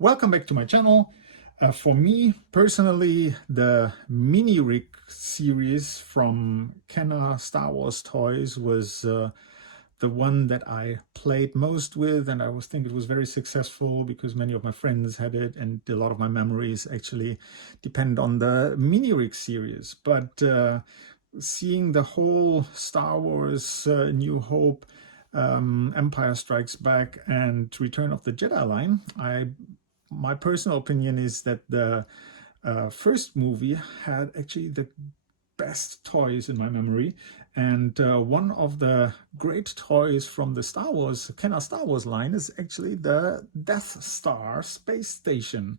Welcome back to my channel. For me personally, the mini rig series from Kenner Star Wars Toys was the one that I played most with, and I think it was very successful because many of my friends had it, and a lot of my memories actually depend on the mini rig series. But seeing the whole Star Wars New Hope, Empire Strikes Back, and Return of the Jedi line, my personal opinion is that the first movie had actually the best toys in my memory, and one of the great toys from the Kenner Star Wars line is actually the Death Star space station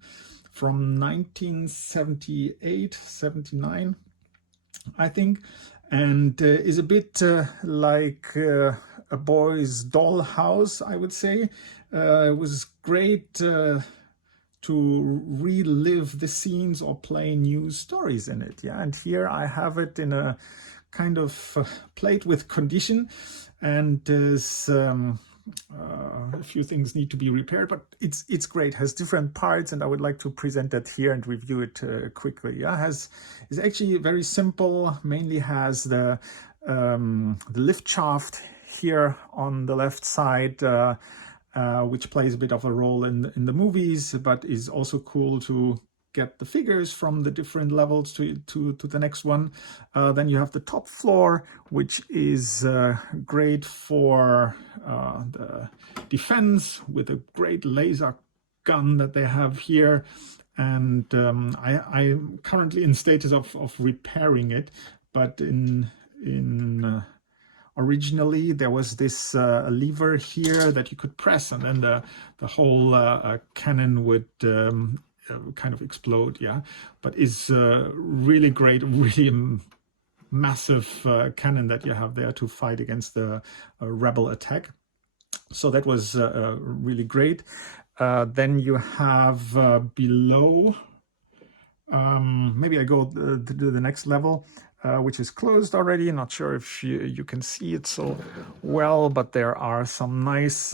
from 1978, 79, I think, and is a bit like a boy's dollhouse, I would say. It was great to relive the scenes or play new stories in it. Yeah, and here I have it in a kind of plate with condition, and there's a few things need to be repaired, but it's great. Has different parts, and I would like to present that here and review it quickly. Yeah, is actually very simple. Mainly has the lift shaft here on the left side, which plays a bit of a role in the movies, but is also cool to get the figures from the different levels to the next one. Then you have the top floor, which is great for the defense with a great laser gun that they have here. And I'm currently in status of repairing it, but originally there was this lever here that you could press, and then the whole cannon would kind of explode. Yeah, but is really great, really massive cannon that you have there to fight against the rebel attack. So that was really great. Then you have below, maybe I go to the next level, which is closed already. Not sure if you can see it so well, but there are some nice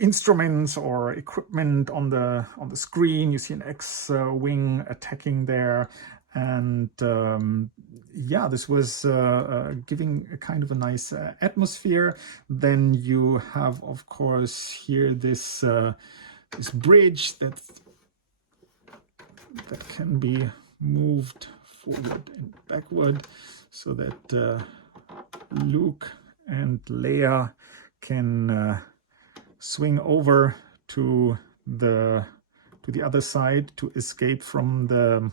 instruments or equipment on the screen. You see an X-wing attacking there, and yeah, this was giving a kind of a nice atmosphere. Then you have, of course, here this this bridge that can be moved forward and backward, so that Luke and Leia can swing over to the other side to escape from the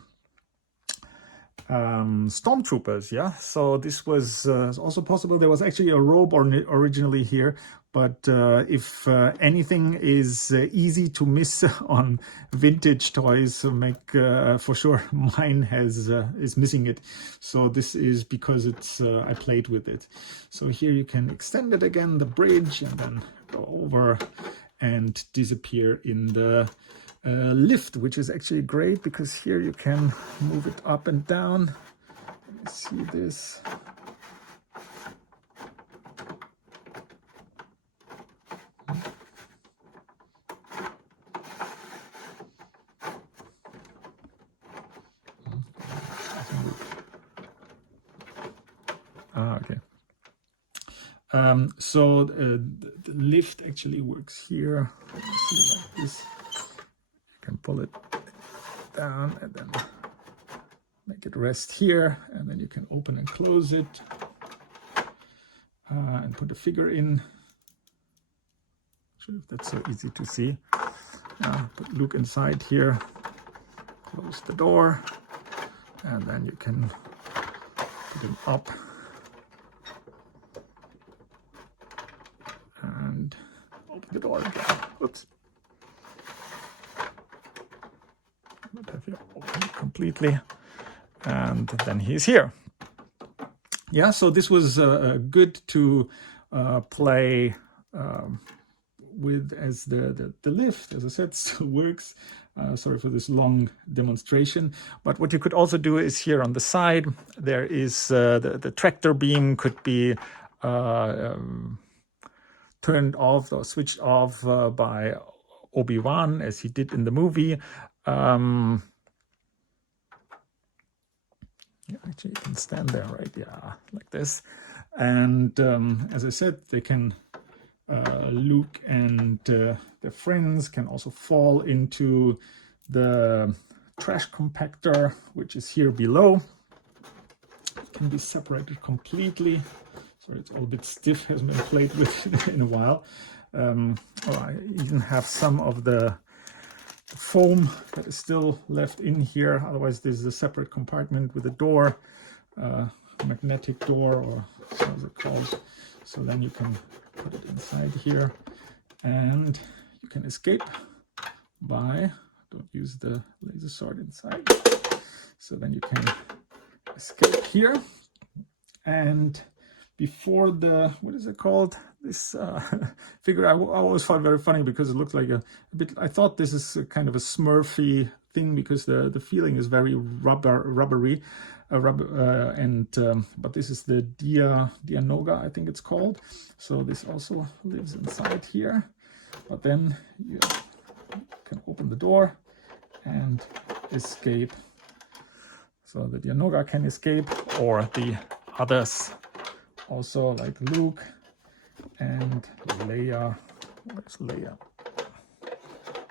stormtroopers. Yeah, so this was also possible. There was actually a rope originally here, but if anything is easy to miss on vintage toys, make for sure mine is missing it. So this is because it's I played with it. So here you can extend it again, the bridge, and then go over and disappear in the lift, which is actually great because here you can move it up and down. Let me see this. Okay. So the lift actually works here. See, like this. You can pull it down and then make it rest here, and then you can open and close it and put a figure in. Not sure if that's so easy to see. Put Luke inside here, close the door, and then you can put him up and open the door again. Oops. Not have you open it completely, and then he's here. Yeah, so this was good to play with, as the lift, as I said, still works. Sorry for this long demonstration, but what you could also do is here on the side there is the tractor beam could be turned off or switched off by Obi-Wan as he did in the movie. Yeah, actually, you can stand there, right? Yeah, like this. And as I said, they can, Luke and their friends can also fall into the trash compactor, which is here below. It can be separated completely. Sorry, it's all a bit stiff, hasn't been played with in a while. I even have some of the foam that is still left in here. Otherwise, this is a separate compartment with a door, magnetic door, or what is it called? So then you can put it inside here, and you can escape by, don't use the laser sword inside. So then you can escape here, and before the, what is it called? This figure I always found very funny because it looks like a bit, I thought this is a kind of a Smurfy thing because the feeling is very rubbery, but this is the Dianoga, I think it's called. So this also lives inside here, but then you can open the door and escape. So the Dianoga can escape, or the others also, like Luke and Leia. Where's Leia?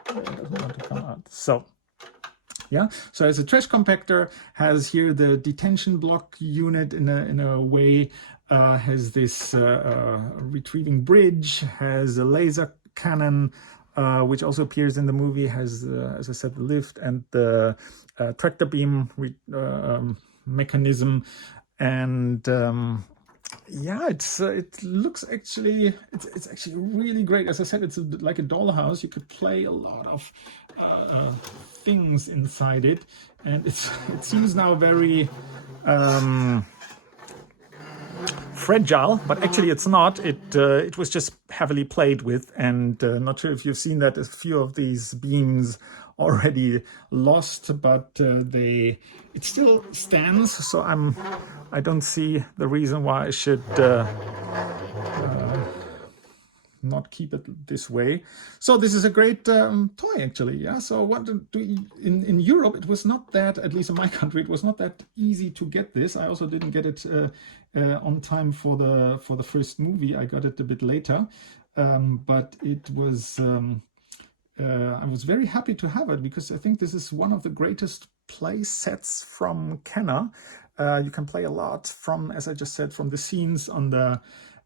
Leia doesn't want to come out. So yeah, so as a trash compactor, has here the detention block unit in a way, has this retrieving bridge, has a laser cannon, which also appears in the movie, has, as I said, the lift and the tractor beam mechanism, and yeah, it looks actually, it's actually really great. As I said, it's like a dollhouse. You could play a lot of things inside it, and it seems now very fragile, but actually it's not. It was just heavily played with, and not sure if you've seen that a few of these beams already lost, but it still stands. So I don't see the reason why I should not keep it this way. So this is a great toy, actually. Yeah. So what in Europe, it was not that, at least in my country, it was not that easy to get this. I also didn't get it on time for the first movie. I got it a bit later, but it was. I was very happy to have it because I think this is one of the greatest play sets from Kenner. You can play a lot from, as I just said, from the scenes on the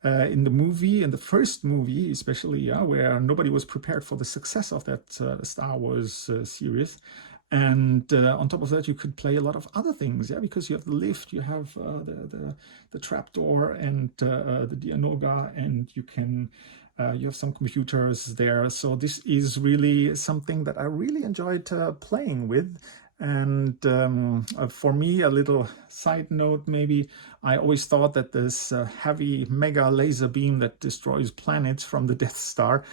in the movie, in the first movie especially, yeah, where nobody was prepared for the success of that Star Wars series. And on top of that, you could play a lot of other things, yeah, because you have the lift, you have the trapdoor and the Dianoga, and you can you have some computers there. So this is really something that I really enjoyed playing with. And for me, a little side note, maybe, I always thought that this heavy mega laser beam that destroys planets from the Death Star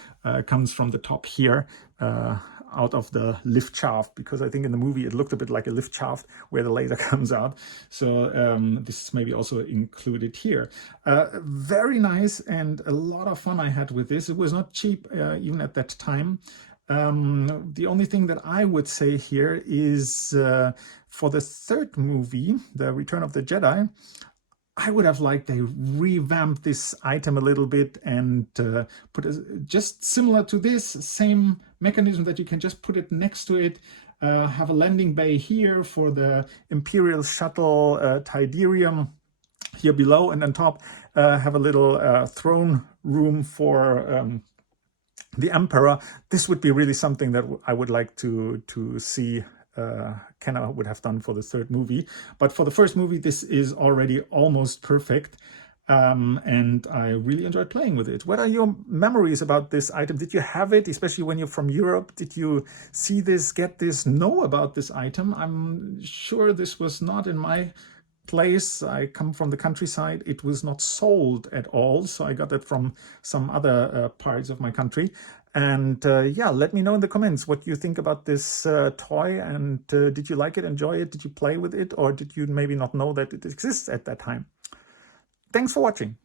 comes from the top here, out of the lift shaft, because I think in the movie it looked a bit like a lift shaft where the laser comes out. So this is maybe also included here. Very nice and a lot of fun I had with this. It was not cheap even at that time. The only thing that I would say here is for the third movie, The Return of the Jedi, I would have liked they revamped this item a little bit and put just similar to this, same mechanism that you can just put it next to it, have a landing bay here for the Imperial shuttle Tydirium here below, and on top have a little throne room for the Emperor. This would be really something that I would like to see Kenner would have done for the third movie. But for the first movie, this is already almost perfect. And I really enjoyed playing with it. What are your memories about this item? Did you have it, especially when you're from Europe? Did you see this, get this, know about this item? I'm sure this was not in my place. I come from the countryside. It was not sold at all. So I got it from some other parts of my country. And yeah, let me know in the comments what you think about this toy. And did you like it, enjoy it? Did you play with it? Or did you maybe not know that it exists at that time? Thanks for watching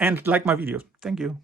and like my videos. Thank you.